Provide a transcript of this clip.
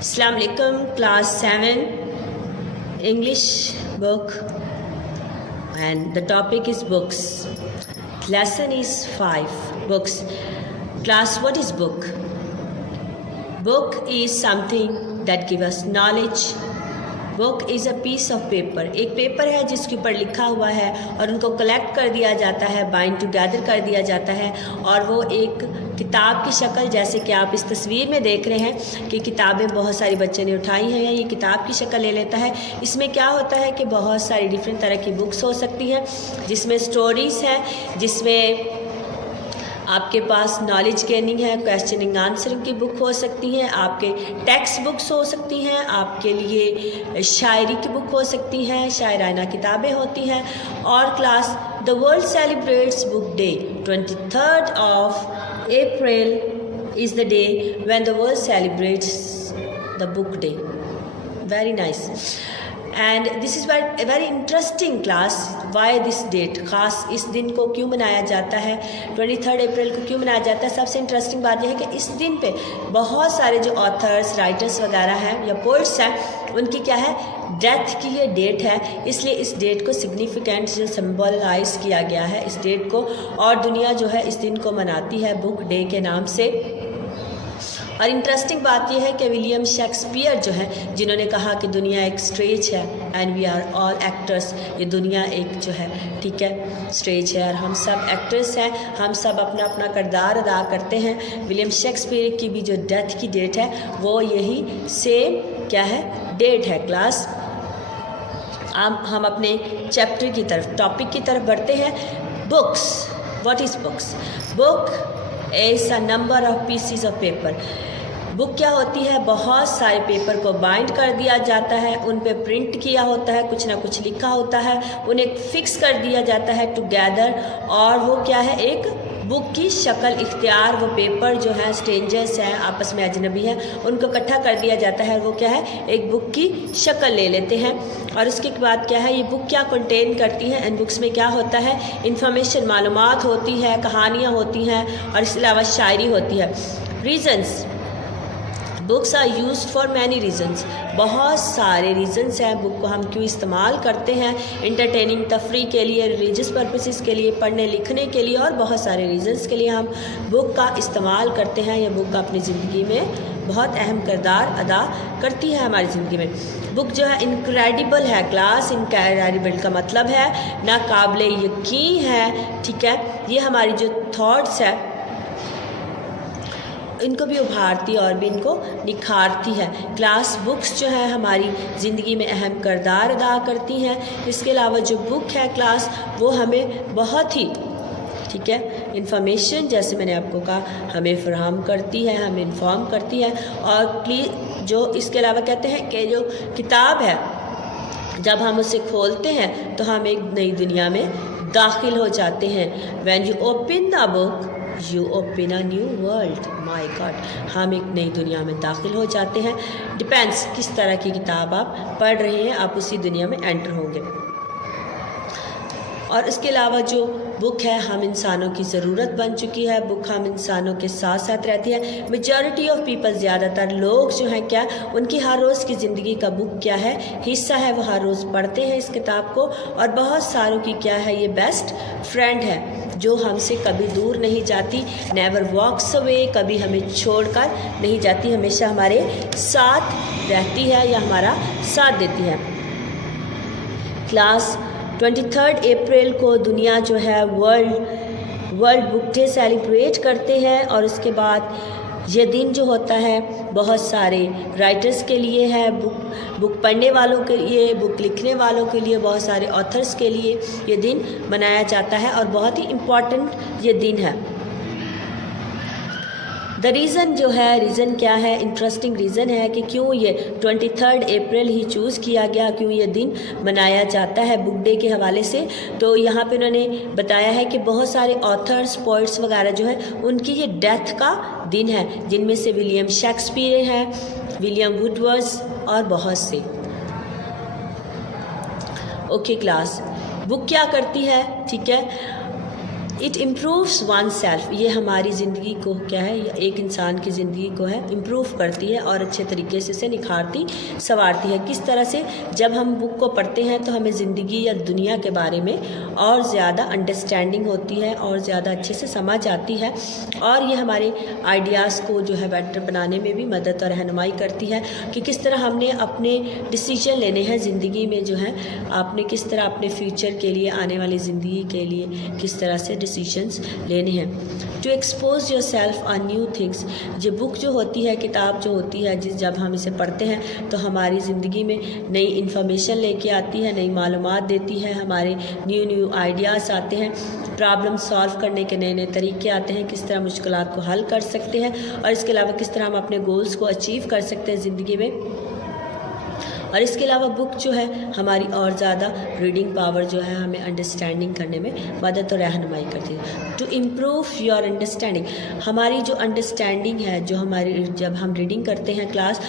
Assalamu alaikum, class 7 English book, and the topic is books. Lesson is 5 books. Class, what is book? Book is something that gives us knowledge. Book is a piece of paper, एक paper है जिसके ऊपर लिखा हुआ है और उनको collect कर दिया जाता है, बाइंड टुगेदर कर दिया जाता है और वो एक किताब की शक्ल, जैसे कि आप इस तस्वीर में देख रहे हैं कि किताबें बहुत सारी बच्चे ने उठाई हैं, ये किताब की शक्ल ले लेता है। इसमें क्या होता है कि बहुत सारी डिफरेंट तरह की बुक्स हो सकती हैं, जिसमें स्टोरीज़ हैं, जिसमें आपके पास नॉलेज गेनिंग है, क्वेश्चनिंग आंसरिंग की बुक हो सकती हैं, आपके टेक्स्ट बुक्स हो सकती हैं, आपके लिए शायरी की बुक हो सकती हैं, शायराना किताबें होती हैं। और class, the world celebrates book day. 23rd of April is the day when the world celebrates the book day. Very nice. And this is a very interesting class. Why this date? ख़ास इस दिन को क्यों मनाया जाता है, 23rd अप्रैल को क्यों मनाया जाता है? सबसे इंटरेस्टिंग बात यह है कि इस दिन पे बहुत सारे जो ऑथर्स, राइटर्स वगैरह हैं या पोइट्स हैं, उनकी क्या है, डेथ की ये डेट है। इसलिए इस डेट को सिग्निफिकेंट जो सिम्बलाइज किया गया है इस डेट को, और दुनिया जो है इस दिन को मनाती है बुक डे के नाम से। और इंटरेस्टिंग बात यह है कि विलियम शेक्सपियर जो है, जिन्होंने कहा कि दुनिया एक स्टेज है and we are all actors, ये दुनिया एक जो है, ठीक है, स्टेज है और हम सब एक्टर्स हैं, हम सब अपना अपना किरदार अदा करते हैं। विलियम शेक्सपियर की भी जो डेथ की डेट है वो यही सेम क्या है, डेट है। क्लास, अब हम अपने चैप्टर की तरफ, टॉपिक की तरफ बढ़ते हैं। Books, what is books? Book is a number of PCs of paper. Book क्या होती है, बहुत सारे पेपर को बाइंड कर दिया जाता है, उन पे प्रिंट किया होता है, कुछ ना कुछ लिखा होता है, उन्हें फिक्स कर दिया जाता है टुगेदर, और वो क्या है, एक बुक की शक्ल इख्तियार, वो पेपर जो हैं, स्ट्रेंजर्स हैं, आपस में अजनबी हैं, उनको इकट्ठा कर दिया जाता है, वो क्या है, एक बुक की शक्ल ले लेते हैं। और उसके बाद क्या है, ये बुक क्या कंटेन करती हैं, इन बुक्स में क्या होता है, इंफॉर्मेशन, मालूमात होती है, कहानियाँ होती हैं और इसके अलावा शायरी होती है। Reasons, books are used for many reasons, बहुत सारे रीज़न्स हैं बुक को हम क्यों इस्तेमाल करते हैं, इंटरटेनिंग, तफरी के लिए, रिलीजियस पर्पसेस के लिए, पढ़ने लिखने के लिए, और बहुत सारे रीज़न्स के लिए हम बुक का इस्तेमाल करते हैं। यह बुक अपनी ज़िंदगी में बहुत अहम किरदार अदा करती है हमारी ज़िंदगी में। बुक जो है इनक्रेडिबल है। क्लास, इनक्रेडिबल का मतलब है नाकाबिले यकीन है, ठीक है, ये हमारी जो थॉट्स है इनको भी उभारती है और भी इनको निखारती है। क्लास, बुक्स जो है हमारी ज़िंदगी में अहम किरदार अदा करती हैं। इसके अलावा जो बुक है क्लास, वो हमें बहुत ही, ठीक है, इंफॉर्मेशन, जैसे मैंने आपको कहा, हमें फराहम करती है, हमें इन्फॉर्म करती है। और जो इसके अलावा कहते हैं कि जो किताब है, जब हम उसे खोलते हैं तो हम एक नई दुनिया में दाखिल हो जाते हैं। When you open the book you open a new world. My God, हम एक नई दुनिया में दाखिल हो जाते हैं। डिपेंड्स किस तरह की किताब आप पढ़ रहे हैं, आप उसी दुनिया में एंटर होंगे। और इसके अलावा जो बुक है हम इंसानों की ज़रूरत बन चुकी है, बुक हम इंसानों के साथ साथ रहती है। मेजॉरिटी ऑफ पीपल, ज़्यादातर लोग जो हैं क्या, उनकी हर रोज़ की ज़िंदगी का बुक क्या है, हिस्सा है, वो हर रोज़ पढ़ते हैं इस किताब को। और बहुत सारों की क्या है, ये बेस्ट फ्रेंड है जो हमसे कभी दूर नहीं जाती, नेवर वॉक्स अवे, कभी हमें छोड़कर नहीं जाती, हमेशा हमारे साथ रहती है या हमारा साथ देती है। क्लास, 23rd अप्रैल को दुनिया जो है वर्ल्ड बुक डे सेलिब्रेट करते हैं। और उसके बाद ये दिन जो होता है बहुत सारे राइटर्स के लिए है, बुक पढ़ने वालों के लिए, बुक लिखने वालों के लिए, बहुत सारे ऑथर्स के लिए ये दिन मनाया जाता है और बहुत ही इम्पॉर्टेंट ये दिन है। द रीज़न जो है, रीज़न क्या है, इंटरेस्टिंग रीज़न है कि क्यों ये 23rd अप्रैल ही चूज़ किया गया, क्यों ये दिन मनाया जाता है बुक डे के हवाले से। तो यहाँ पे उन्होंने बताया है कि बहुत सारे ऑथर्स, पोइट्स वगैरह जो है उनकी ये डेथ का दिन है, जिनमें से विलियम शेक्सपियर है, विलियम वुडवर्ड्स और बहुत से। ओके क्लास, बुक क्या करती है, ठीक है, इट इम्प्रूव्स वन सेल्फ, ये हमारी ज़िंदगी को क्या है, एक इंसान की ज़िंदगी को है इम्प्रूव करती है और अच्छे तरीके से निखारती संवारती है। किस तरह से, जब हम बुक को पढ़ते हैं तो हमें ज़िंदगी या दुनिया के बारे में और ज़्यादा अंडरस्टैंडिंग होती है और ज़्यादा अच्छे से समझ आती है, और ये हमारे आइडियाज़ को जो है बेटर बनाने में भी मदद और रहनुमाई करती है कि किस तरह हमने अपने डिसीजन लेने हैं ज़िंदगी में, जो है आपने किस तरह अपने फ्यूचर के लिए, आने वाली ज़िंदगी के लिए किस तरह से डिसीजंस लेने हैं। To expose yourself on new things, ये बुक जो होती है, किताब जो होती है, जब हम इसे पढ़ते हैं तो हमारी ज़िंदगी में नई इन्फॉर्मेशन लेके आती है, नई मालूमात देती है, हमारे न्यू आइडियाज़ आते हैं, प्रॉब्लम सॉल्व करने के नए तरीके आते हैं, किस तरह मुश्किलात को हल कर सकते हैं, और इसके अलावा किस तरह हम अपने गोल्स को अचीव कर सकते हैं ज़िंदगी में। और इसके अलावा बुक जो है हमारी और ज़्यादा रीडिंग पावर जो है हमें अंडरस्टैंडिंग करने में मदद और रहनुमाई करती है। टू इम्प्रूव योर अंडरस्टैंडिंग, हमारी जो अंडरस्टैंडिंग है, जो हमारी, जब हम रीडिंग करते हैं क्लास